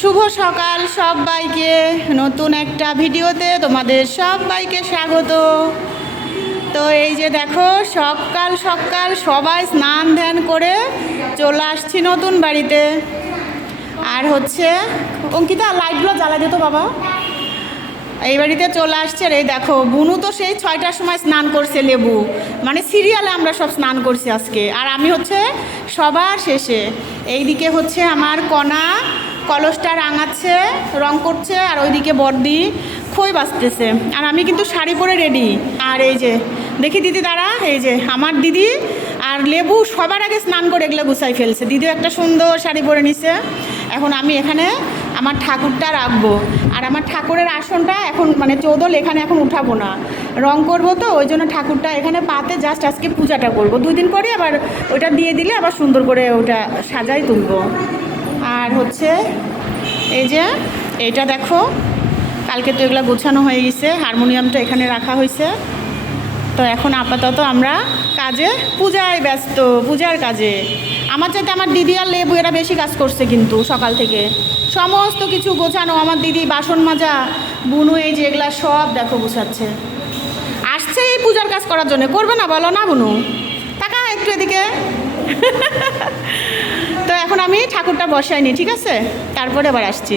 শুভ সকাল সবাইকে, নতুন একটা ভিডিওতে তোমাদের সবাইকে স্বাগত। তো এই যে দেখো, সকাল সকাল সবাই স্নান ধ্যান করে চলে আসছি নতুন বাড়িতে। আর হচ্ছে অঙ্কিতা লাইটগুলো জ্বালা দিত বাবা। এই বাড়িতে চলে আসছে। আর এই দেখো, বুনু তো সেই 6টার সময় স্নান করছে, লেবু মানে সিরিয়ালে আমরা সব স্নান করছি আজকে। আর আমি হচ্ছে সবার শেষে। এইদিকে হচ্ছে আমার কণা কলসটা রাঙাচ্ছে, রং করছে, আর ওইদিকে বড়দি খই বাজতেছে। আর আমি কিন্তু শাড়ি পরে রেডি। আর এই যে দেখি দিদি দ্বারা, এই যে আমার দিদি আর লেবু সবার আগে স্নান করে এগুলো গুছাই ফেলছে। দিদিও একটা সুন্দর শাড়ি পরে নিছে। এখন আমি এখানে আমার ঠাকুরটা রাখবো। আর আমার ঠাকুরের আসনটা এখন মানে চৌদল এখানে এখন উঠাবো না, রং করবো, তো ওই জন্য ঠাকুরটা এখানে পাতে জাস্ট আজকে পূজাটা করব। 2 দিন পরে আবার ওইটা দিয়ে দিলে আবার সুন্দর করে ওটা সাজাই তুলবো। আর হচ্ছে এই যে এইটা দেখো, কালকে তো এগুলো গোছানো হয়ে গেছে, হারমোনিয়ামটা এখানে রাখা হয়েছে। তো এখন আপাতত আমরা কাজে পূজায় ব্যস্ত, পূজার কাজে। আমার চাইতে আমার দিদি আর লেবু এরা বেশি কাজ করছে কিন্তু সকাল থেকে সমস্ত কিছু গোছানো। আমার দিদি বাসন মাজা, বুনু এই যে এগুলা সব দেখো গুছাচ্ছে। আসছে এই পূজার কাজ করার জন্য, করবে না বলো না বুনু? টাকা একটু এদিকে। তো এখন আমি ঠাকুরটা বসাইনি, ঠিক আছে, তারপরে আবার আসছি।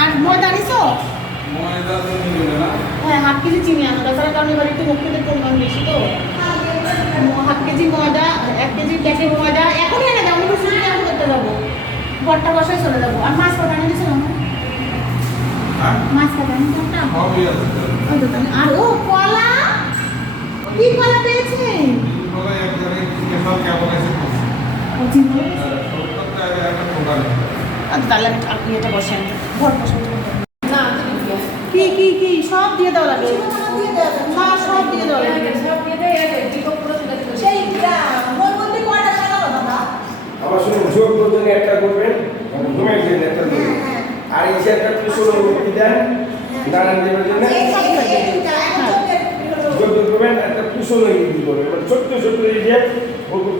আর ময়দা আনিছো? হ্যাঁ, 1/2 কেজি চিনি আনো, তাছাড়া কারণ এবার একটু মুখের পরিমাণ বেশি তো। 1/2 কেজি ময়দা, 1 কেজি প্যাকেট ময়দা এখনই এনে দাও। আমি তো শুনে আমি করতে যাবো, ঘরটা বসায় চলে যাবো। আর মাছ কটা এনে দিয়েছিল না? মাছ কটা এনে দিয়েছিল? আর ও কলা, কি কলা পেয়েছে? তাহলে আপনি এটা বসেন, ঘর বসেন। কি কি কি সব দিয়ে দেওয়া লাগে, সব দিয়ে দেওয়া লাগে। সেই মোর মধ্যে কয়টা সাজানো দাদা? আমার শুনুন, যোগ করতে একটা করবেন, ঘুমের জন্য একটা করবেন, আর এই যে একটা কুশল মুক্তি দেন দাঁড়ান দেবের জন্য যোগ করবেন, একটা কুশল মুক্তি করবেন। ছোট্ট ছোট্ট এই যে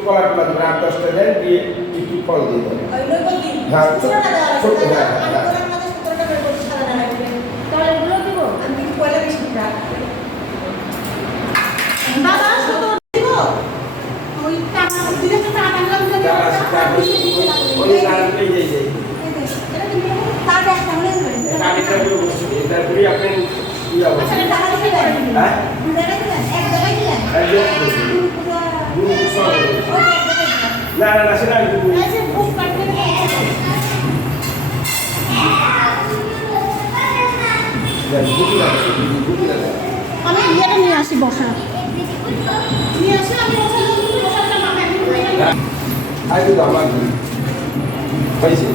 কলা কলা ধরে 8-10টা দেন, দিয়ে একটু ফল দিয়ে দেবেন। হ্যাঁ, ছোট্ট, হ্যাঁ হ্যাঁ। দাদা শুধু দিব ওই টাকা দিলে তো টাকা আনলাম যে ওই নামটাই যাই যাই টাকা একটা হলে টাকাটা পুরো বসে এটা পুরো আপনি কি হবে? আচ্ছা টাকা দিতে পারেন? হ্যাঁ, এক জায়গায় দিলেন না না না, সেটা আমি দেবো। আচ্ছা বুক কাটতে আমি ইয়েটা নিয়ে আসি, বসা নিয়ে আসি। আমি বসাটা মাথায় আগে তো আমার পাইছে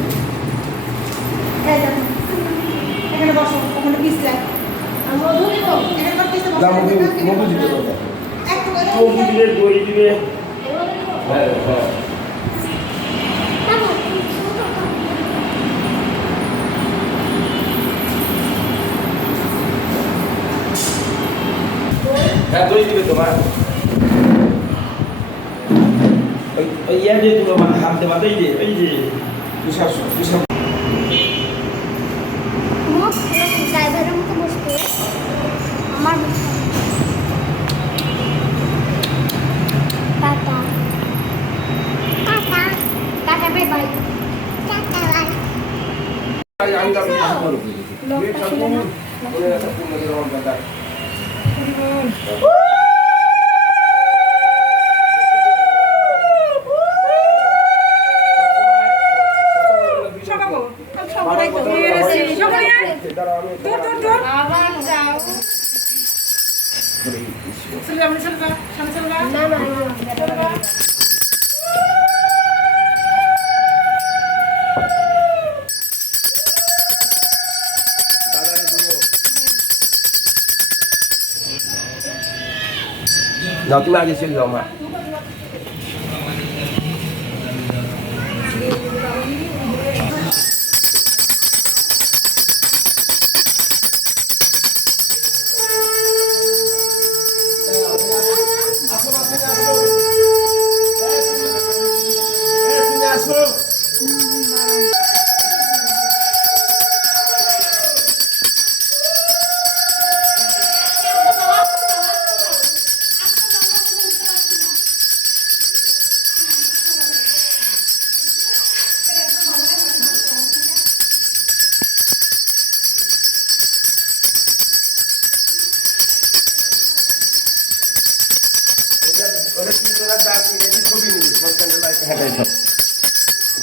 এখানে বসো, ওখানে পিছলে মধু দিব, এখানে পিছলে না বসো। মধু দিতে হবে, একটু করে মধু দিলে দই দিলে। হ্যাঁ হ্যাঁ, হ্যাঁ দই দিবে তোমার। এই ইয়া দিয়ে তুলো মানে হাত দেওয়া এই যে তুষার ড্রাইভারের মতো বসতে আমার tata tata tata bye bye tata bye আমি যাবো যাও তুমি আগে চলে যাও মা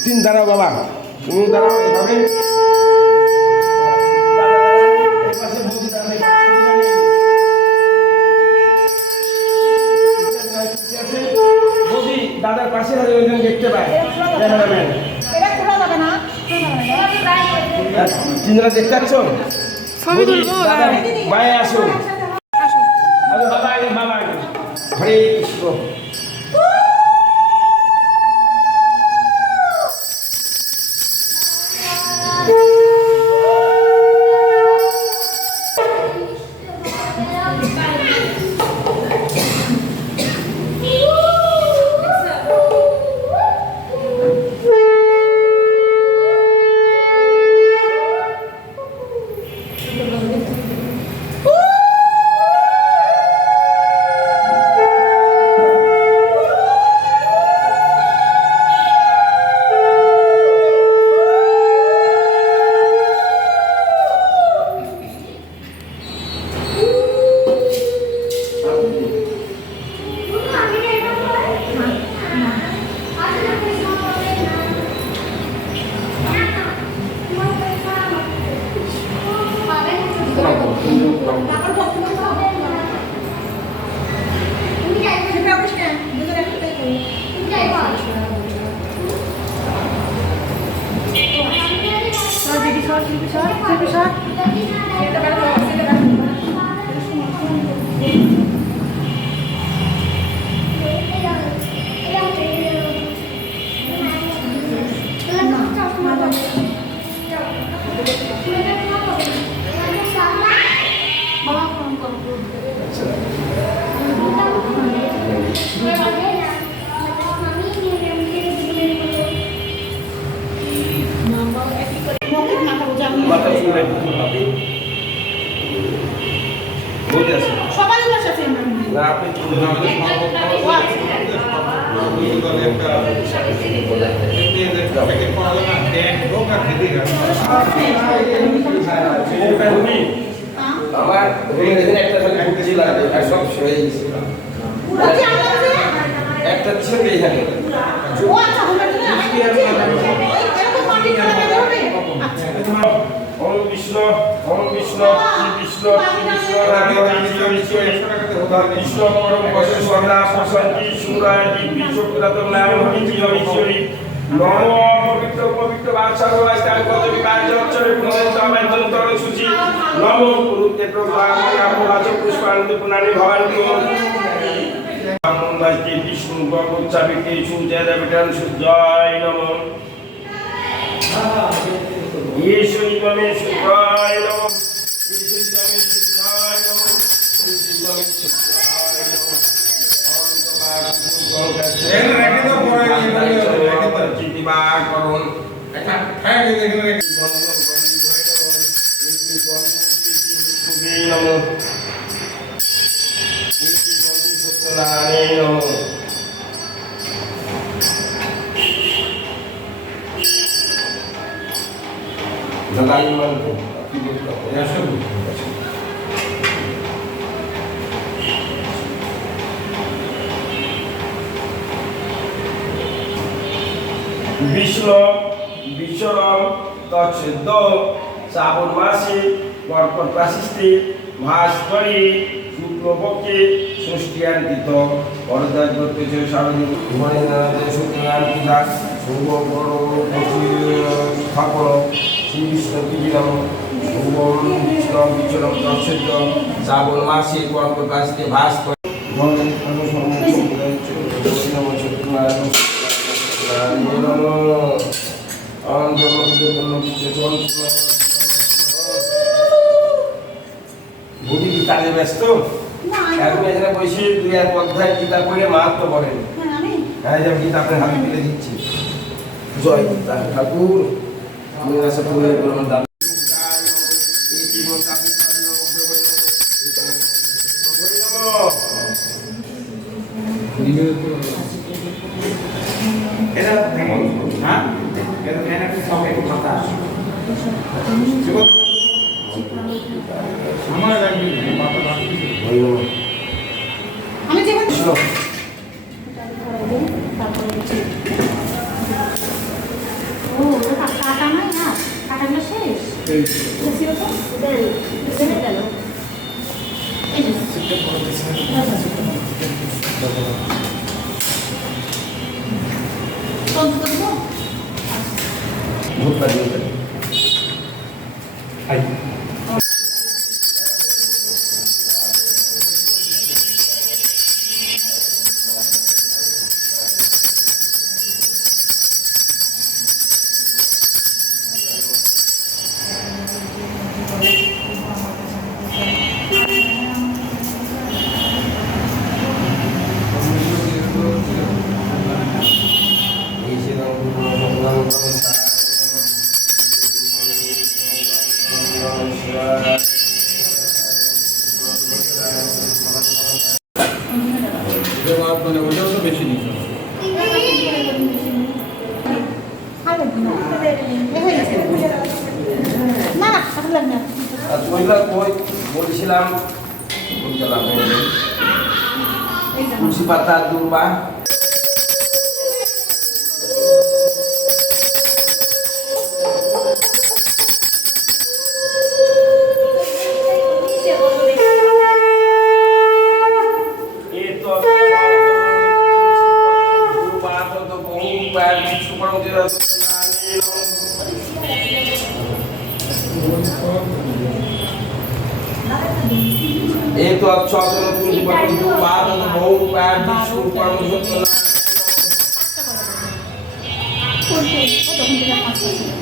তিন দাঁড়াও বাবা তুমি দাঁড়াও এভাবে দাদার পাশে ওইজন দেখতে পায় তিনজনা দেখতে পাচ্ছ ছবি তুলবো বাইরে আসো আরে বাবা আগে বাবা আগে হরে কৃষ্ণ সবাই বসেছে আমার একটা ছিল আর সব হয়ে গেছে একটা ছিল এইখানে ওম বিষ্ণু কৃষ্ণ কৃষ্ণ রাধে কৃষ্ণ কৃষ্ণ পরম বসুসর্ণা প্রসন্তি সুরায় দিব্যি চক্রাতম নাম হরিজি হরিশ্বরী নম পবিত্র পবিত্র বাৎসর্বায় তার পদবী কার্যচরে পুনরেন সমান্তর তরে সুচি নম কুরুতে প্রভাব বাচক পুষ্পান্তি পুনানি ভবান্তি নমঃ বিষ্ণু ভগবত চাবিকে সুজয় বিধান সুজয় নমঃ ईश्वरी ममे शुद्धाय नमः ईश्वरी ममे शुद्धाय नमः ईश्वरी ममे शुद्धाय नमः ओम এখানে রেখে দাও, পরে রেখে দাও। দিবাকরণ একটা হ্যাঁ এখানে রেখে বিশ্বরম তচ্ছেদ শ্রাবণ মাসে কর্কট রাশিতে ভাস করে শুক্লপক্ষে ষষ্ঠীয়ান্বিত বরদাস করতেছে সারাদিন সত্যনারায়ণ পূজা শুভ বড় স্থাপন শ্রী বিষ্ণু বিজয়ম শুভ বিষ্ণু বিচরম তচ্ছেদ শ্রাবণ মাসে কর্কট রাশিতে ভাস করে বুদ্ধি কি কাজে ব্যস্ত এখন এখানে বসে দুই এক অধ্যায় গীতা পড়ে মাহাত্ম বলেন হ্যাঁ যে গীতা আপনার হাতে তুলে দিচ্ছি জয় গীতা ঠাকুর আমি আশা করি বলুন দাদা এটা হ্যাঁ এটা ফ্যান একটা সব একটু কথা আমার লাগবে মাথা লাগবে আমি যেমন ও কাটা নয় না কাটানো শেষ ছিল তো দেন গেল এই যে কোন করব ভূত লাগিয়ে মানে ওটাও তো বেশি নিতে না আসলে না তুইলা কই বলছিলাম বলছিলাম তুলসী পাতা দুর্বা एक तो अच्छा चलो तुलसी पत्र दो बाद में बहुत पैर विष्णु परम सत्य কোন কোন তখন থেকে 5 বছর